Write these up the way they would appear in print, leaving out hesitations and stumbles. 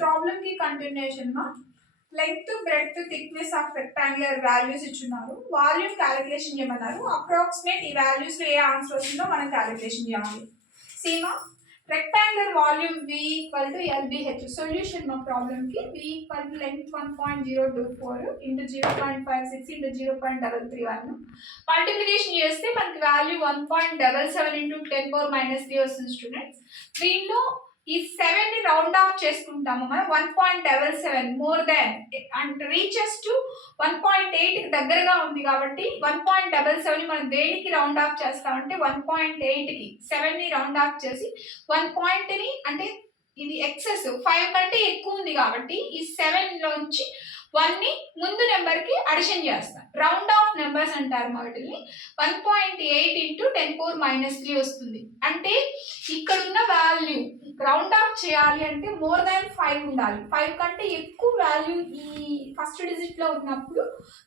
Problem కి continuation మా length breadth thickness of rectangular values ఇచ్చున్నారు, వాల్యూమ్ క్యాలిక్యులేషన్ చేయమన్నారు. అప్రాక్సిమేట్ ఈ వాల్యూస్ లో ఏ ఆన్సర్ వస్తుందో మనం క్యాలిక్యులేషన్ చేయాలి. సీమా rectangular volume V equal to LBH. Solution మా problem కి V equal to length 1.024 into 0.56 into 0.331. Multiplication చేస్తే మనకి వాల్యూ 1.77 into 10 power minus 3 వస్తుంది స్టూడెంట్స్. దీనిలో ఈ 7 ని రౌండ్ ఆఫ్ చేసుకుంటాము మనం. 1.77 more than and reaches to 1.8 కి దగ్గరగా ఉంది కాబట్టి 1.77 ని మనం దేనికి రౌండ్ ఆఫ్ చేస్తామంటే 1.8 కి 7 ని రౌండ్ ఆఫ్ చేసి 1 పాయింట్ ని అంటే ఇది ఎక్సెస్ 5 కంటే ఎక్కువ ఉంది కాబట్టి ఈ 7 లోంచి 1 ని ముందు నెంబర్ కి అడిషన్ చేస్తాం. రౌండ్ ఆఫ్ నెంబర్స్ అంటారు వాటిని. 1.8 into 10 power minus 3 వస్తుంది. అంటే ఇక్కడ ఉన్న వాల్యూ రౌండ్ ఆఫ్ చేయాలి అంటే మోర్ దాన్ 5 ఉండాలి. 5 కంటే ఎక్కువ వాల్యూ ఈ ఫస్ట్ డిజిట్ లో ఉన్నప్పుడు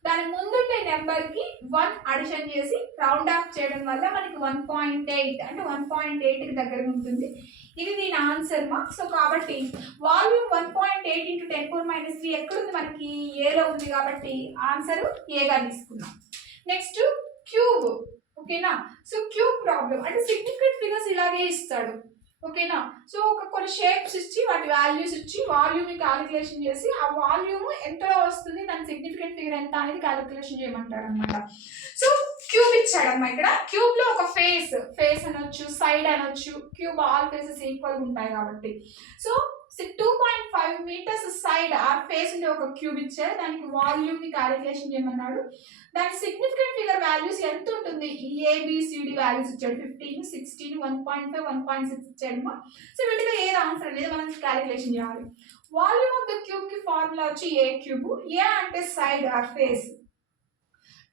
దాని ముందుండే నెంబర్ కి 1 అడిషన్ చేసి రౌండ్ ఆఫ్ చేయడం వల్ల మనకి 1.8 అంటే 1.8 కి దగ్గరగా ఉంటుంది. ఇది దీని ఆన్సర్ మా. సో కాబట్టి వాల్యూమ్ 1.8 into 10 power minus 3 ఎక్కడుంది మనకి ఏలో ఉంది కాబట్టి ఆన్సర్ ఏగా తీసుకున్నాం. Next cube. ఓకేనా. సో క్యూబ్ ప్రాబ్లం అంటే సిగ్నిఫికెంట్ ఫిగర్స్ ఇలాగే ఇస్తాడు. ఓకేనా. సో ఒక కొన్ని షేప్స్ ఇచ్చి వాటి వాల్యూస్ ఇచ్చి వాల్యూమ్ ని క్యాలిక్యులేషన్ చేసి ఆ వాల్యూమ్ ఎంతలో వస్తుంది దాని సిగ్నిఫికెంట్ ఫిగర్ ఎంత అనేది క్యాలిక్యులేషన్ చేయమంటాడు అనమాట. సో క్యూబ్ ఇచ్చాడమ్మా. ఇక్కడ క్యూబ్ లో ఒక ఫేస్ అనొచ్చు, సైడ్ అనొచ్చు. క్యూబ్ ఆల్ ఫేసెస్ ఈక్వల్ ఉంటాయి కాబట్టి. So 2.5 meters side or face ఉండే ఒక క్యూబ్ ఇచ్చారు. దానికి వాల్యూమ్ ని క్యాలిక్యులేషన్ చేయమన్నాడు. దాని సిగ్నిఫికెంట్ ఫిగర్ వాల్యూస్ ఎంత ఉంటుంది? ఏబిసిడి వాల్యూస్ ఇచ్చాడు. 15, 16, 1.5, 1.6 ఇచ్చాడు. సో వీటిలో ఏది ఆన్సర్ అనేది మనం క్యాలిక్యులేషన్ చేయాలి. వాల్యూమ్ ఆఫ్ ద క్యూబ్ కి ఫార్ములా వచ్చి ఏ క్యూబ్. ఏ అంటే side or face.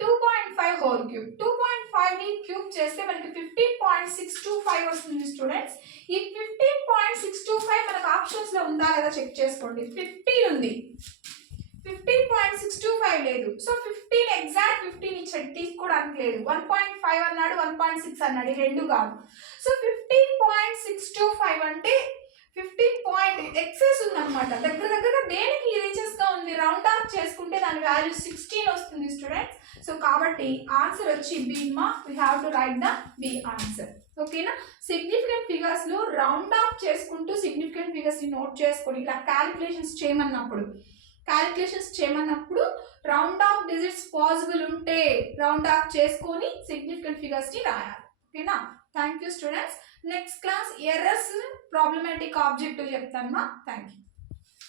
2.5 whole cube. 2.5 ని క్యూబ్ చేస్తే మనకి 15.625 వస్తుంది స్టూడెంట్స్. ఈ 15.625 మనకు ఆప్షన్స్ లో ఉందా లేదా చెక్ చేసుకోండి. 15 ఉంది, 15.625 లేదు. సో 15 ఎగ్జాక్ట్ 15 ఇచ్చాడు, తీసుకోవడానికి లేదు. 1.5 అన్నాడు, 1.6 అన్నాడు, ఈ రెండు కాదు. సో 15.625 అంటే 15 పాయింట్ ఎక్సెస్ ఉందన్నమాట. దగ్గర దేనికి రీచెస్ గా ఉంది. రౌండ్ ఆఫ్ చేసుకుంటే దాని వాల్యూ 16 వస్తుంది స్టూడెంట్స్. సో కాబట్టి ఆన్సర్ వచ్చి బి మా. We have to write the B answer. ఓకేనా. సిగ్నిఫికెంట్ ఫిగర్స్ లో రౌండ్ ఆఫ్ చేసుకుంటూ సిగ్నిఫికెంట్ ఫిగర్స్ ని నోట్ చేసుకొని ఇలా క్యాలిక్యులేషన్స్ చేయమన్నప్పుడు రౌండ్ ఆఫ్ డిజిట్స్ పాసిబుల్ ఉంటే రౌండ్ ఆఫ్ చేసుకొని సిగ్నిఫికెంట్ ఫిగర్స్ ని రాయాలి. ఓకేనా. Thank you students. Next class errors problematic objective చెప్తాను మా. Thank you.